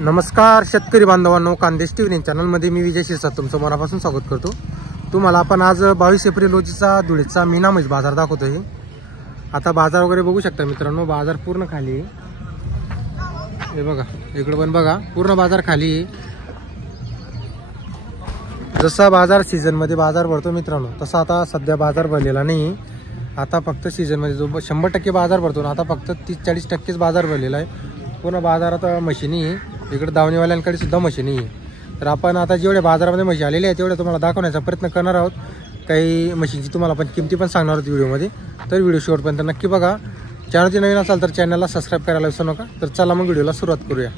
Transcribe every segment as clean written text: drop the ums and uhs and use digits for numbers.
नमस्कार शेतकरी बांधवांनो, खानदेश टीव्ही चॅनलमध्ये मी विजय शिरसाट तुमचं मनापासून स्वागत करतो। तुम्हाला आपण आज 22 एप्रिल रोजीचा धुळेचा मीना म्हैस बाजार दाखवतोय। आता बाजार वगैरे बघू शकता मित्रांनो, बाजार पूर्ण खाली आहे। हे बघा, इकडे पण बघा, पूर्ण बाजार खाली आहे। जसा बाजार सीजन मध्ये बाजार भरतो मित्रांनो, तसा आता सध्या बाजार भरलेला नाही। आता फक्त सीजन मध्ये जो 100% बाजार भरतो ना, आता फक्त 30-40% बाजार भरलेला आहे। पूर्ण बाजारात मशीनी आहे, इकडे दावणीवाल्यांकडे सुद्धा मशीनी आहे। तर आपण आता जेवढे बाजारामध्ये म्हशी आलेले आहेत तेवढे तुम्हाला दाखवण्याचा प्रयत्न करणार आहोत। काही म्हशींची तुम्हाला पण किमती पण सांगणार आहोत व्हिडिओमध्ये, तर व्हिडिओ शेवटपर्यंत नक्की बघा। चॅनलची नवीन असाल तर चॅनलला सबस्क्राईब करायला विसरू नका। तर चला मग व्हिडिओला सुरुवात करूया।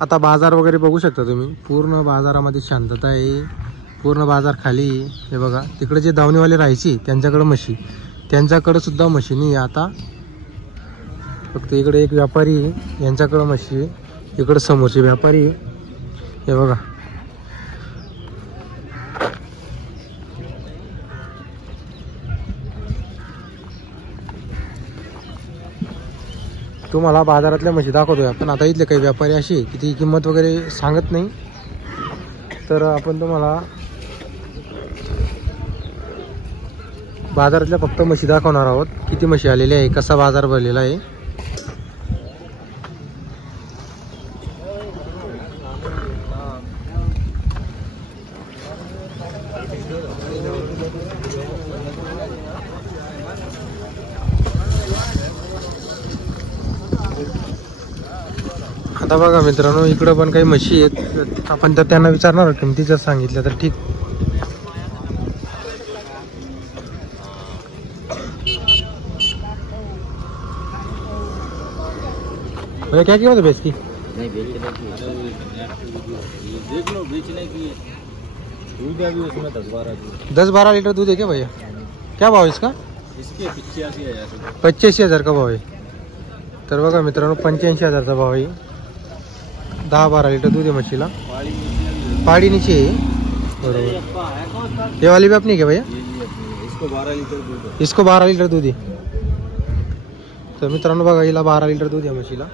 आता बाजार वगैरे बघू शकता तुम्ही, पूर्ण बाजारामध्ये शांतता आहे, पूर्ण बाजार खाली। हे बघा, तिकडे जे दावणीवाले राहायचे त्यांच्याकडे म्हशी, त्यांच्याकडे सुद्धा मशीनी आहे। आता फक्त इकडे एक व्यापारी यांच्याकडे म्हशी, इकडे समोरचे व्यापारी। हे बघा, तुम्हाला बाजारातल्या म्हशी दाखवतोय आपण। आता इथले काही व्यापारी असे की ती किंमत वगैरे सांगत नाही, तर आपण तुम्हाला बाजारातल्या फक्त म्हशी दाखवणार आहोत। किती म्हशी आलेल्या आहे, कसा बाजार भरलेला आहे। आता बघा मित्रांनो, इकडे पण काही म्हशी आहेत, आपण तर त्यांना विचारणार किमती जर सांगितलं तर ठीक। भैया क्या कीमत है भैंस की? नहीं बेचने की, देख लो बेचने की। दूध है भी उसमें 10-12 लीटर दूध है क्या भैया? क्या भाव है इसका? इसके 85,000। 85,000 का भाव आहे। तर बघा मित्रांनो, 85,000चा भाव आहे। 10-12 लीटर दूध है म्हशीला, पाड़ी नीचे है। बरोबर, ये वाली भी अपनी क्या भैया? इसको 12 लीटर दूध है। इसको 12 लीटर दूध आहे। तर मित्रांनो बघा, हिला 12 लीटर दूध आहे म्हशीला।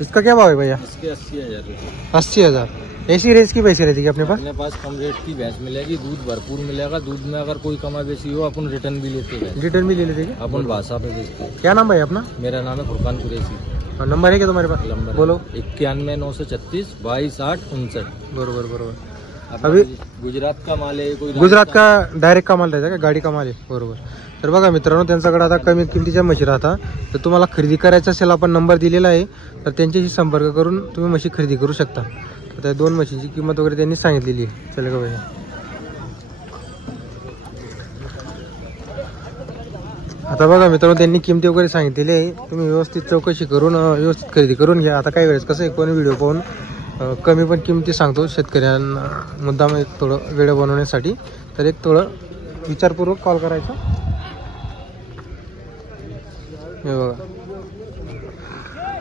इसका क्या भाव है भैया? इसके 80,000। 80,000। ऐसी रेस की भैंस रहती है अपने पास? अपने पास कम रेट की भैंस मिलेगी, दूध भरपूर मिलेगा। दूध में अगर कोई कमा बेची हो अपन रिटर्न भी लेते हैं। रिटर्न भी ले लेते हैं? अपन भाषा पे बेचते हैं। क्या नाम है अपना? मेरा नाम है फुरकान कुरैशी। नंबर है क्या तुम्हारे पास? नंबर बोलो। 91-936 22-8-59। बरोबर बरोबर। अभी गुजरात का माल है, कोई गुजरात का डायरेक्ट का माल राहायचा का, गाडी का माल आहे? बरोबर। तर बघा मित्रांनो, त्यांच्याकडे आता कमी किमतीच्या म्हशी राहतात। तर तुम्हाला खरेदी करायचं असेल, आपण नंबर दिलेला आहे, तर त्यांच्याशी संपर्क करून तुम्ही म्हशी खरेदी करू शकता। तर त्या दोन म्हशींची किंमत वगैरे त्यांनी सांगितलेली आहे। चला का भैया, आता बघा मित्रांनो, त्यांनी किमती वगैरे सांगितलेली आहे। तुम्ही व्यवस्थित चौकशी करून व्यवस्थित खरेदी करून घ्या। आता काही वेळेस कसं आहे, कोणी व्हिडिओ पाहून कमी पण किमती सांगतो शेतकऱ्यांना, मुद्दाम एक थोडं व्हिडिओ बनवण्यासाठी। तर एक थोडं विचारपूर्वक कॉल करायचा। हे बघा,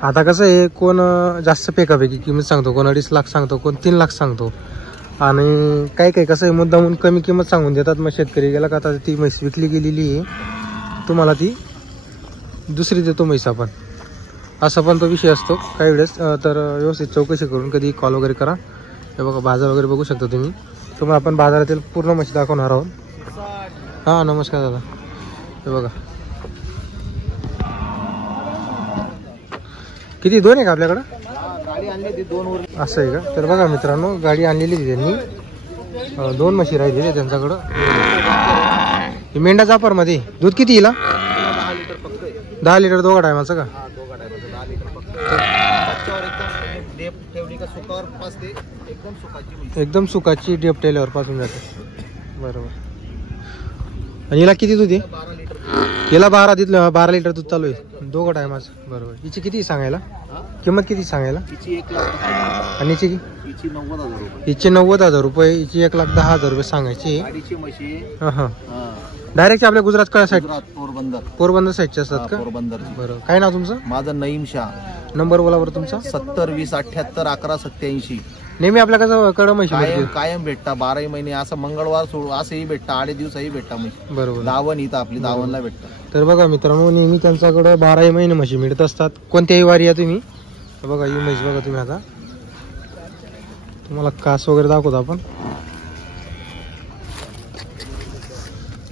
आता कसं आहे, कोण जास्त पेकापेकी किंमत सांगतो, कोण 2.5 लाख सांगतो, कोण 3 लाख सांगतो, आणि काही काही कसं आहे, मुद्दामून कमी किंमत सांगून देतात। मग शेतकरी गेला का, आता ती म्हैस विकली गेलेली आहे, तुम्हाला ती दुसरी देतो म्हैस आपण, असा पण तो विषय असतो काही वेळेस। तर व्यवस्थित चौकशी करून कधी कॉल वगैरे करा। हे बघा, बाजार वगैरे बघू शकता तुम्ही। तुम्हाला आपण बाजारातील पूर्ण म्हशी दाखवणार आहोत। हां, नमस्कार दादा। हे बघा, किती दोन आहे का आपल्याकडं? गाडी आणली ती 2 वर। असं आहे का? तर बघा मित्रांनो, गाडी आणलेली त्यांनी, 2 म्हशी राहिलेली त्यांच्याकडं। ही मेंढा जाफरमध्ये दूध किती येईल? 10 लीटर फक्त आहे। 10 लीटर दोघा टायमाचं का? हां, दोघा टायमाचं 10 लीटर फक्त। बच्चावर एकदम डेप ठेवली का सुकावर पाचते, एकदम सुकाची म्हैस। एकदम सुकाची डेप टेल्यावर पासून जाते। बरोबर। आणि हिला किती दूध आहे? 12 लीटर। हिला 12 लीटर दूध चालू आहे दोघा टायमाचं। बरोबर। हिची किती सांगायला किंमत, किती सांगायला? हिची 1 लाख। आणि हिची? हिची 90,000 रुपये। हिची 90,000 रुपये, हिची 1,10,000 रुपये सांगायची। गाडीची म्हशी। हां हां, हां, डायरेक्ट आपल्या गुजरात काय साईड? गुजरात, पोरबंदर। पोरबंदर साईडचे असतात का? पोरबंदर। बरं, काय नाव तुमचं? माझं नईम शाह। नंबर बोला बरं तुमचा। 70 20 78 11 87। नेहमी आपल्याकडे म्हशी भेटते. कायम भेटता 12 महिने, असं मंगळवार सोडून असंही भेटता, 8 दिवसही भेटता म्हशी. बरोबर. दावण इथं आपली दावणला भेटतं. तर बघा मित्रांनो, नेहमी त्यांच्याकडे 12 महिने म्हशी मिळत असतात. कोणत्याही वारी या तुम्ही बघा ही म्हैस बघा तुम्ही. आता तुम्हाला कास वगैरे दाखवतो आपण.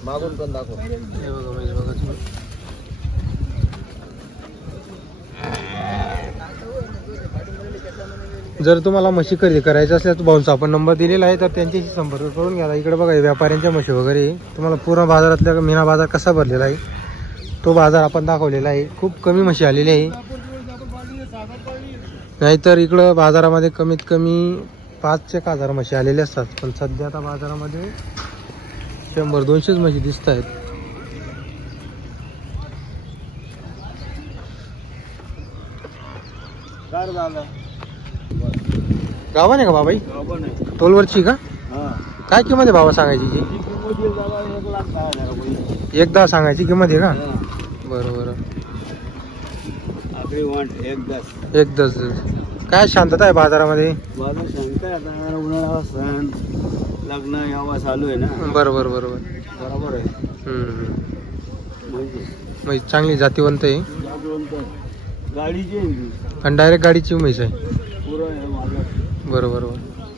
मागून पण दाखव. हे बघा म्हैस बघा तुम्ही. जर तुम्हाला म्हशी खरेदी करायची असल्यास तर भाऊंचा आपण नंबर दिलेला आहे, तर त्यांच्याशी संपर्क करून घ्या. इकडे बघा व्यापाऱ्यांच्या म्हशी वगैरे तुम्हाला पूर्ण बाजारातल्या मीना बाजार कसा भरलेला आहे तो बाजार आपण दाखवलेला आहे. खूप कमी म्हशी आलेली आहे, नाहीतर इकडं बाजारामध्ये कमीत कमी 5,000 म्हशी आलेले असतात. पण सध्या आता बाजारामध्ये 100-200 म्हशी दिसत आहेत. गावाने का बाबाई? टोलवरची का? काय किंमत आहे बाबा सांगायची? 1,10 सांगायची किंमत आहे का? बरोबर. 1,10. काय शांतता आहे बाजारामध्ये? उन्हाळा सण लग्न यावा चालू आहे ना. बरोबर बरोबर आहे. म्हैस चांगली जातीवंत आहे गाडीची आणि डायरेक्ट गाडीची म्हैस आहे. बरोबर.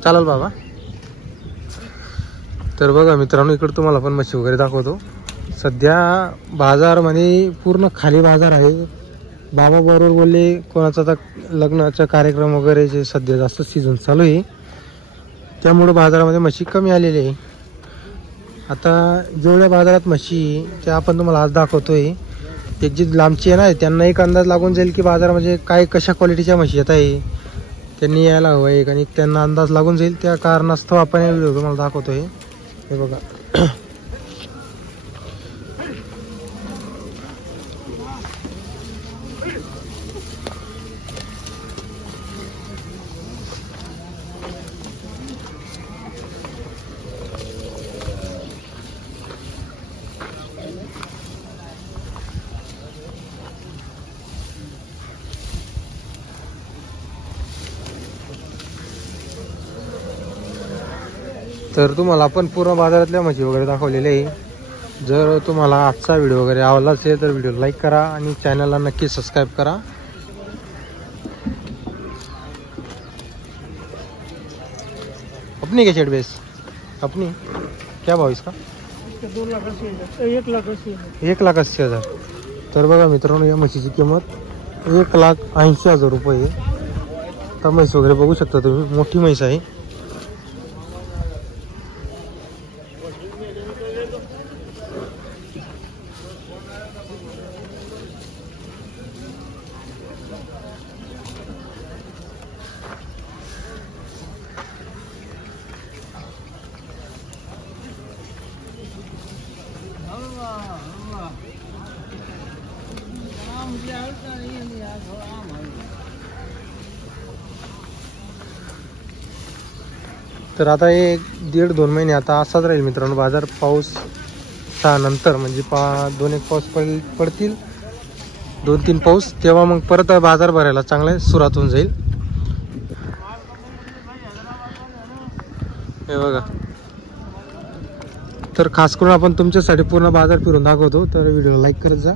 चालेल बाबा. तर बघा मित्रांनो, इकडे तुम्हाला पण म्हशी वगैरे दाखवतो. सध्या बाजारमध्ये पूर्ण खाली बाजार आहे. बाबा बरोबर बोलले, कोणाचा आता लग्नाचा कार्यक्रम वगैरे जे सध्या जास्त सीझन चालू आहे त्यामुळं बाजारामध्ये म्हशी कमी आलेली आहे. आता जेवढ्या बाजारात म्हशी त्या आपण तुम्हाला आज दाखवतोय, एक जी लांबची आहे ना त्यांना एक अंदाज लागून जाईल की बाजारामध्ये काय कशा क्वालिटीच्या म्हशी येत आहे, त्यांनी यायला हवं आहे आणि त्यांना अंदाज लागून जाईल. त्या कारणास्तव आपण हे व्हिडिओ तुम्हाला दाखवतोय. हे बघा. तर तुम्हाला आपण पूर्ण बाजारातल्या म्हशी वगैरे दाखवलेले आहे. जर तुम्हाला आजचा व्हिडिओ वगैरे आवडला असेल तर व्हिडिओ लाईक करा आणि चॅनलला नक्की सबस्क्राईब करा. अपनी क्या शेड बेस अपनी क्या भाव इसका? 1,80,000. तर बघा मित्रांनो, या म्हशीची किंमत 1,80,000 रुपये आहे. तर म्हैस वगैरे बघू शकता तुम्ही, मोठी म्हैस आहे. तर आता हे 1.5-2 महिने आता असाच राहील मित्रांनो बाजार. पाऊसा नंतर म्हणजे 2-1 पाऊस पडतील, 2-3 पाऊस, तेव्हा मग परत बाजार भरायला चांगला सुरुवात होऊन जाईल. हे बघा. तर खास करून आपण तुमच्यासाठी पूर्ण बाजार फिरून दाखवतो. तर व्हिडिओला लाईक करत जा.